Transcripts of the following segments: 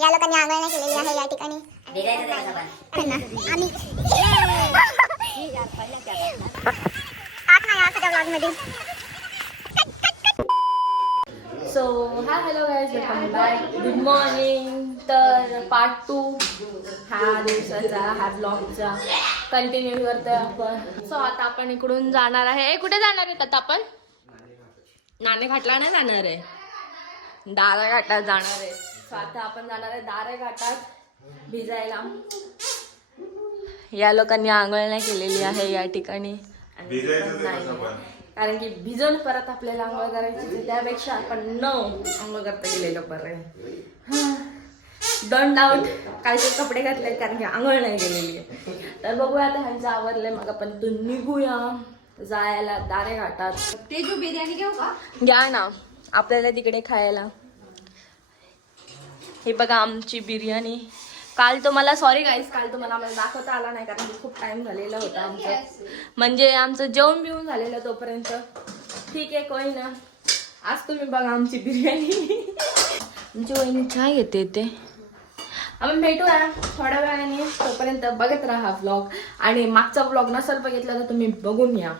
या लोकांनी आंघोळ नाही केलेली आहे या ठिकाणी. आम्ही आत नाही या सगळ्या ब्लॉगमध्ये. So hi hello guys, welcome back, good morning. तर पार्ट 2 ह्या दिवसाचा ह्या ब्लॉगचा कंटिन्यू करतोय आपण. सो आता आपण इकडून जाणार आहे. कुठे जाणार आहेत आता आपण? नाणे घाटला नाही जाणार आहे, दारा घाटात जाणार आहे. सो आता आपण जाणार आहे दारा घाटात भिजायला. या लोकांनी आंघोळ नाही केलेली आहे या ठिकाणी, कारण की भिजून परत आपल्याला आंघोळ करायची, त्यापेक्षा आपण न आंघोळ करता गेलेलो बरं आहे. डोंट डाऊट कालचे कपडे घातले कारण की आंघोळ नाही गेलेली आहे. तर बघूया आता ह्यांचं आवरलंय, मग आपण तिथून निघूया जायला दारे घाटात. ते जो बिर्याणी घेऊ का? घ्या ना आपल्याला तिकडे खायला. हे बघा आमची बिर्याणी. काल तुम्हाला सॉरी गाईस, काल तुम्हाला आम्हाला दाखवता आला नाही कारण की खूप टाइम झालेला होता आमचं, म्हणजे आमचं जेवण बिवून झालेलं तोपर्यंत. ठीक आहे, कोई ना. आज तुम्ही बघा आमची बिर्याणी. आमची वहिनी चहा घेते ते. आपण भेटूया थोड्या वेळाने, तोपर्यंत बघत राहा व्लॉग. आणि मागचा व्लॉग नसेल बघितला तर तुम्ही बघून या.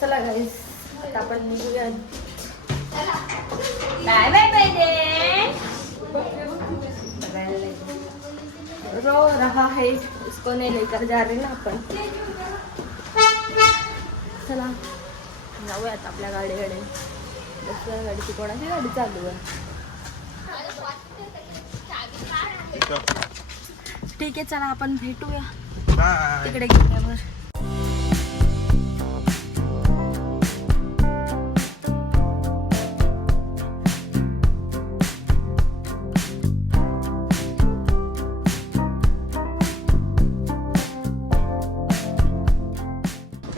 चला गाईस आता आपण निघूया. Bye bye bye. रो रहा है इसको नहीं लेकर जा रहे ना आपण. चला जाऊयात आपल्या गाडीकडे. दुसऱ्या गाडीची कोणाची गाडी चालू आहे? ठीक आहे, चला आपण भेटूया तिकडे गेल्यावर.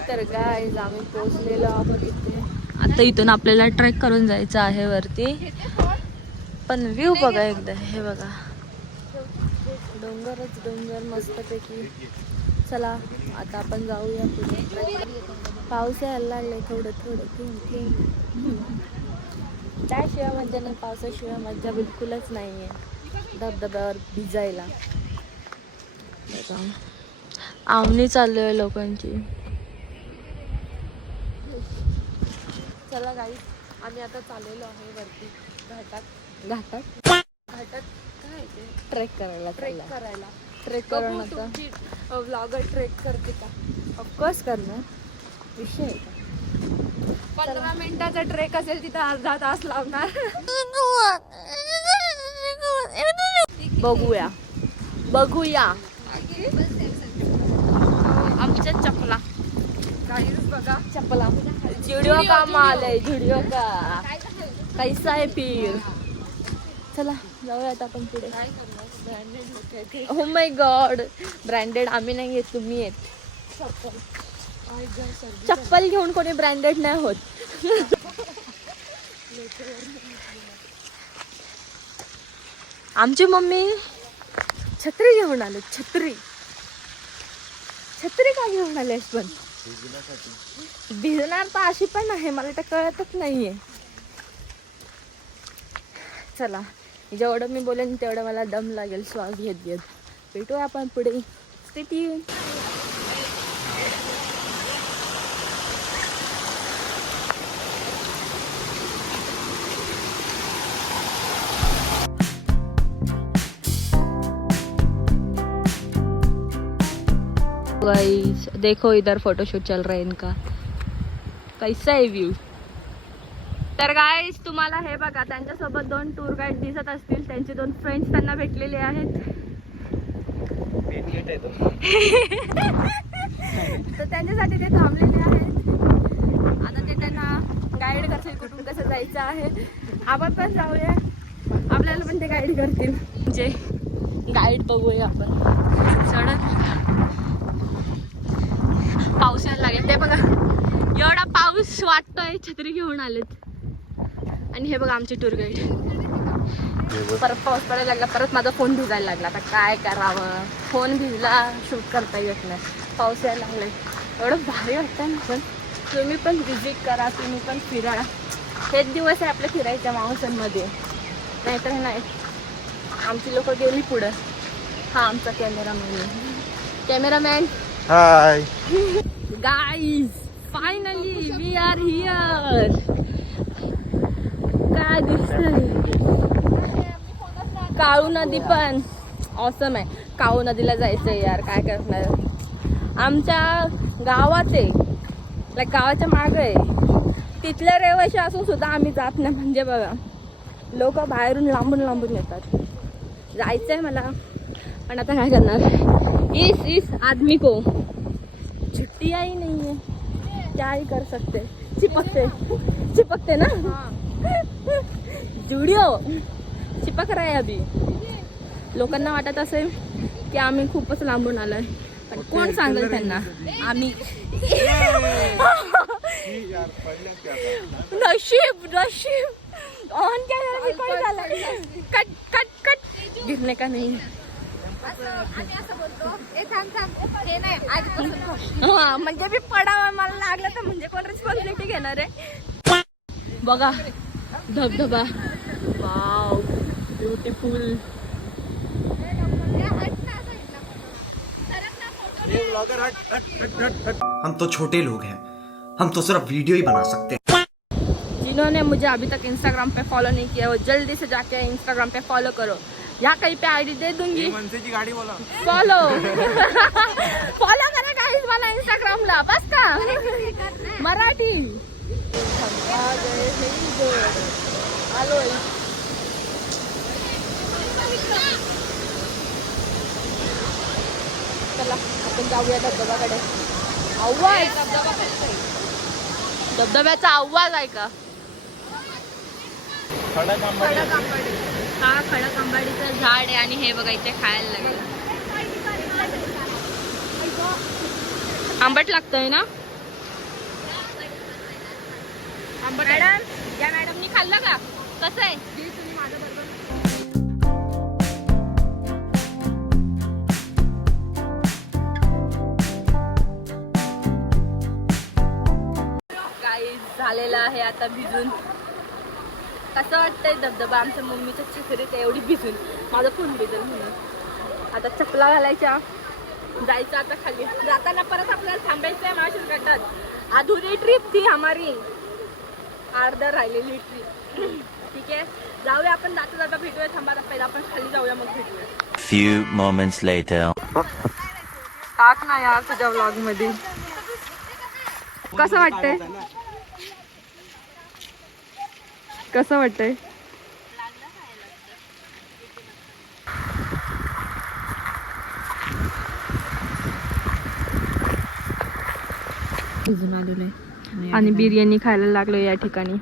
तर गाईज आम्ही पोहोचलेलो आहोत इथे. आता इथून आपल्याला ट्रेक करून जायचं आहे वरती, पण व्ह्यू बघा एकदा. हे बघा डोंगरच डोंगर मस्तपैकी. चला आता आपण जाऊया पुढे. पाऊस यायला लागलाय थोडं थोडं थेंब. त्याशिवाय मजा नाही, पावसाशिवाय मजा बिलकुलच नाही आहे धबधब्यावर भिजायला. आवनी चालू आहे लोकांची. चला गाईस आम्ही आता चाललेलो आहे वरती घाटात. घाटात घाटात काय ते ट्रेक करायला. ट्रेक करून आता व्लॉगर ट्रेक करते का? ऑफकोर्स करणार, विषय आहे का? 15 मिनिटाचा ट्रेक असेल तिथं अर्धा तास लावणार. बघूया बघूया आमच्या चपला. बघा चपला जुडिओ का माल आहे, जुडिओ का. कैसा आहे फिर. चला जाऊयात आपण पुढे. ओ माय गॉड, ब्रँडेड आम्ही नाही येत, तुम्ही येत. चप्पल घेऊन कोणी ब्रँडेड नाही होत. आमची मम्मी छत्री घेऊन आले. छत्री छत्री का घेऊन आलेस? पण भिजणार तर अशी पण आहे, मला तर कळतच नाहीये. चला जेवढं मी बोलेन तेवढं मला दम लागेल श्वास घेत घेत. भेटूया आपण पुढे. Stay tune. गाइस देखो इधर फोटोशूट चल रहा है इनका. कैसा है व्यू. तर गाइस तुम्हाला हे बघा त्यांच्यासोबत 2 टूर गाईड दिसत असतील. त्यांचे 2 फ्रेंड्स त्यांना भेटलेले आहेत. तर त्यांच्यासाठी ते थांबलेले आहेत. आता ते त्यांना गाईड करतील कुठून कसं जायचं आहे. आपण पण जाऊया, आपल्याला पण ते गाईड करतील. म्हणजे गाईड बघूया आपण. चढत पाऊस यायला लागेल. ते बघा एवढा पाऊस वाटतोय, छत्री घेऊन आलेत. आणि हे बघा आमचे टूर गाईड. परत पाऊस पडायला लागला, परत माझा फोन भिजायला लागला. आता काय करावं, फोन भिजला शूट करता येत नाही, पाऊस यायला लागलाय. एवढं भारी वाटतं ना. पण तुम्ही पण विजिट करा, तुम्ही पण फिरा. हेच दिवस आहे आपल्या फिरायच्या मान्सूनमध्ये, नाहीतर नाही. आमची लोक गेली पुढे. हा आमचा cameraman. Hi. Guys finally we are here. काय दिसतंय काळू नदी पण ऑसम आहे. काळू नदीला जायचंय यार, काय करणार. आमच्या गावात आहे, लाईक गावाच्या मागं आहे. तिथल्या रहिवाशी असून सुद्धा आम्ही जात नाही. म्हणजे बघा लोक बाहेरून लांबून लांबून येतात. जायचंय मला पण आता काय करणार. इस आदमी को छुट्टी आई नहीं है, क्या ही कर सकते. चिपकते ना जुडिओ चिपक रहा है अभी. लोकांना वाटत असेल की आम्ही खूपच लांबून आलोय, पण कोण सांगेल त्यांना. आम्ही नशीब ऑन कॅमेरा कट गिरने का नाही. हा म्हणजे मी पडावा मला लागलं तर म्हणजे कोण रिस्पॉन्सिबिलिटी घेणार आहे. बघा धबधबा, वाव ब्युटिफुल. हम तो छोटे लोग हैं, हम तो सिर्फ वीडियो ही बना सकते हैं. जिन्होंने मुझे अभी तक इंस्टाग्राम पे फॉलो नहीं किया वो जल्दी से जाके इंस्टाग्राम पे फॉलो करो. यहाँ कहीं पे आईडी दे दूंगी. मनसेची गाडी बोला. फॉलो करा गाइस मला इंस्टाग्रामला. बस का मराठी. आलोय. चला आपण जाऊया धबधब्याकडे. आवाज धबधब्याचा आवाज आहे का. हा खडक आंबाडीचं झाड आहे आणि हे बघा इथे खायला लागलं. आंबट लागतंय ना. मॅडम या मॅडमनी खाल्लं का. कसं आहे. काही झालेलं आहे आता भिजून. कसं वाटतंय धबधबा. आमच्या मम्मीच्या छकरीत एवढी भिजून माझं फोन भिजल म्हणून. आता चपला घालायच्या जायचं आता खाली. जाताना परत आपल्याला थांबायचं आहे माळशेज घाटात. अधुरी ट्रिप थी हमारी, अर्धा राहिलेली ट्रिप. ठीक आहे जाऊया आपण. जाता भेटूया. थांबा पहिला आपण खाली जाऊया मग भेटूया. Few moments later. टाक ना यार तुझ्या व्लॉग मध्ये. कसं वाटतंय. भिजून आलेलो आहे आणि बिर्याणी खायला लागलो या ठिकाणी.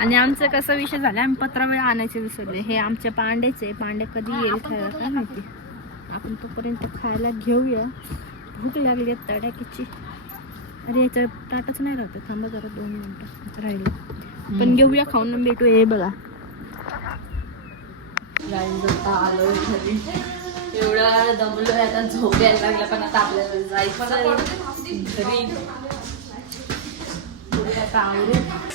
आणि आमचं कसं विषय झाला. आम्ही पत्रावळ्या आणायचे विसरले. हे आमच्या पांड्याचे. पांड्या कधी येईल खायला काय माहिती. आपण तोपर्यंत खायला घेऊया. भूक लागली आहे तडाकीची. अरे याच्या ताटच नाही राहत. थांबा जरा 2 मिनिटं राहिले पण घेऊया खाऊन भेटू. हे बघा आलो घरी. एवढा दमलोय आता. झोप यायला लागला पण आता आपल्याला जायचं घरी.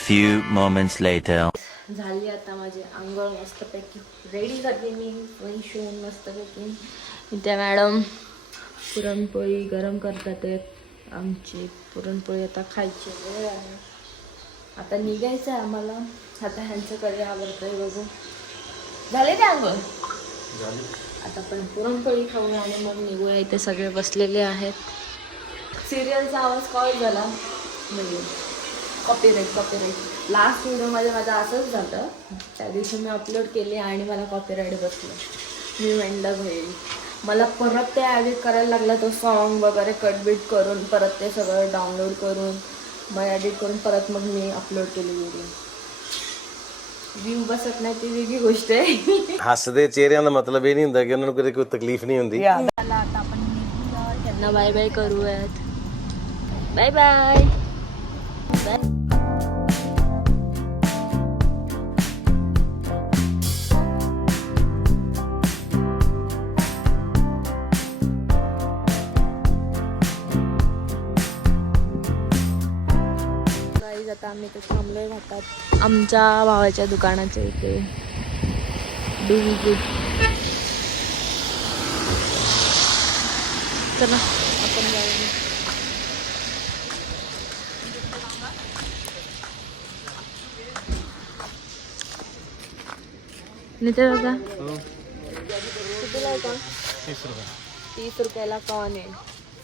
Few moments later. झाली आता माझी आंघोळ मस्तपैकी रेडी झाली मी. वही शिवून मस्तपैकी. त्या मॅडम पुरणपोळी गरम करतात. आमची पुरणपोळी आता खायची वेळ आहे. आता निघायचं आहे आम्हाला. आता ह्यांचं कधी आवडतंय बघू. झाले ते आंघोळ. आता आपण पुरणपोळी खाऊया आणि मग निघूया. इथे सगळे बसलेले आहेत. सिरियलचा आवाज कॉल झाला म्हणजे कॉपीराईट. लास्ट व्हिडिओमध्ये माझं असंच झालं. त्या दिवशी मी अपलोड केली आणि मला कॉपीराईट बसलं. मी म्हणलं होईल. मला परत ते एडिट करायला लागला. तो सॉन्ग वगैरे कटबीट करून परत ते सगळं डाउनलोड करून मग एडिट करून परत मग मी अपलोड केली व्हिडिओ. व्यू बसत नाही ती वेगळी गोष्ट आहे. हसदे चेहऱ्यां ਦਾ ਮਤਲਬ ਇਹ ਨਹੀਂ ਹੁੰਦਾ ਕਿ ਉਹਨਾਂ ਨੂੰ ਕੋਈ ਤਕਲੀਫ ਨਹੀਂ ਹੁੰਦੀ. आता आपण निघूया. त्यांना बाय बाय करूयात. Bye bye. आता आम्ही ते थांबलोय घाटात आमच्या भावाच्या दुकानाच्या इथे. Do visit. चला आपण जाऊया. नित्य दादा कितीला आहे का? 30 रुपयाला कॉर्न आहे.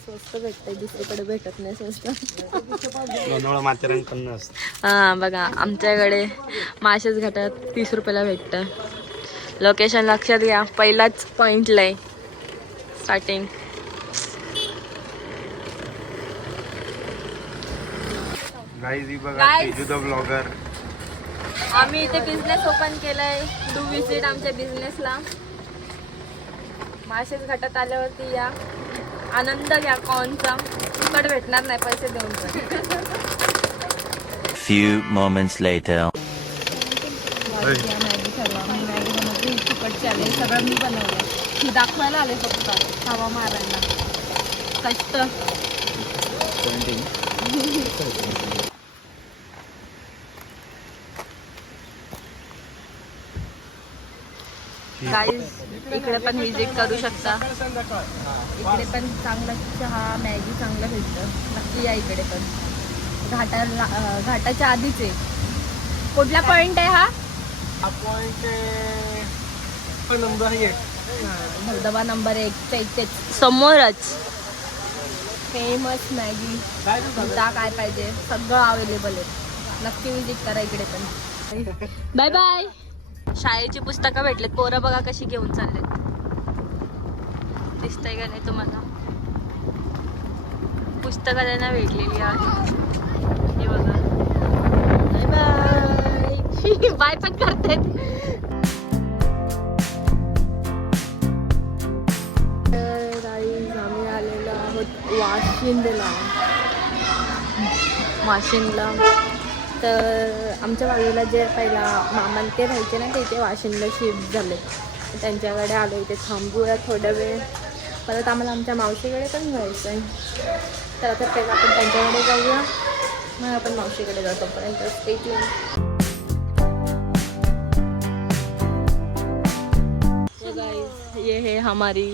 स्वस्त भेटतंय, दुसरीकडे भेटत नाही स्वस्त. हा बघा आमच्याकडे माशाच घाटात 30 रुपयाला भेटतं. लोकेशन लक्षात घ्या, पहिलाच पॉइंटला आहे स्टार्टिंग. ब्लॉगर. आम्ही इथे बिझनेस ओपन केलाय. डू विजिट आमच्या बिझनेसला. माशेच घाटात आल्यावरती या, आनंद घ्या कॉर्नचा. फुकट भेटणार नाही, पैसे देऊन पण. Few moments later. मॅगी बनवते, फुकटची आले, सगळं मी बनवलं. ही दाखवायला आले फक्त, हवा मारायला. कष्ट. गाईज इकडे पण विजिट करू शकता. इकडे पण चांगला चहा, मॅगी चांगलं भेटतं. नक्की या इकडे पण. घाटाच्या आधीच आहे. कुठला पॉइंट आहे हा? धबधबा नंबर 1 इथेच समोरच. फेमस मॅगी, तुमचा काय पाहिजे सगळं अवेलेबल आहे. नक्की विजिट करा इकडे पण. Bye bye. शाळेची पुस्तकं भेटलेत. पोरं बघा कशी घेऊन चाललेत. दिसतंय का नाही तुम्हाला? पुस्तकं त्यांना भेटलेली आहे. हे बघा. Bye bye. बाय पण करतात. आम्ही आलेलो आहोत वाशिंदला. तर आमच्या बाजूला जे पहिला मामा ते राहायचे ना, ते इथे वाशिंदला शिफ्ट झाले. त्यांच्याकडे आलो. इथे थांबूया थोडा वेळ. परत आम्हाला आमच्या मावशीकडे पण जायचं आहे. तर आता पहिला आपण त्यांच्याकडे जाऊया, मग आपण मावशीकडे जाऊ. तोपर्यंत स्टे ट्यून. ये है हमारी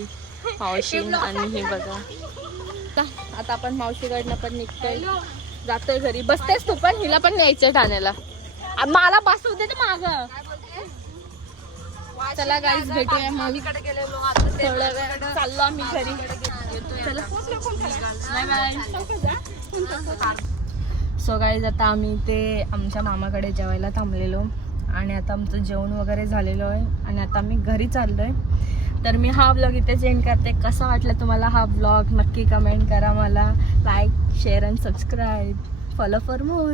मावशी. आणि हे बघा, आता आपण मावशीकडनं पण निघतोय, जातोय घरी. बसतेस तू पण? हिला पण न्यायचंय ठाण्याला. मला बसू दे ना मागं. चला गाईज भेटूया मग. थोड्या वेळ चाललो आम्ही घरी. चला बाय बाय. सो गाईज आता आम्ही ते आमच्या मामाकडे जेवायला थांबलेलो आणि आता आमचं जेवण वगैरे झालेलं आहे आणि आता आम्ही घरी चाललोय. तर मी हा व्लॉग इथेच एंड करते. कसा वाटला तुम्हाला हा व्लॉग नक्की कमेंट करा मला. Like, share and subscribe. Follow for more.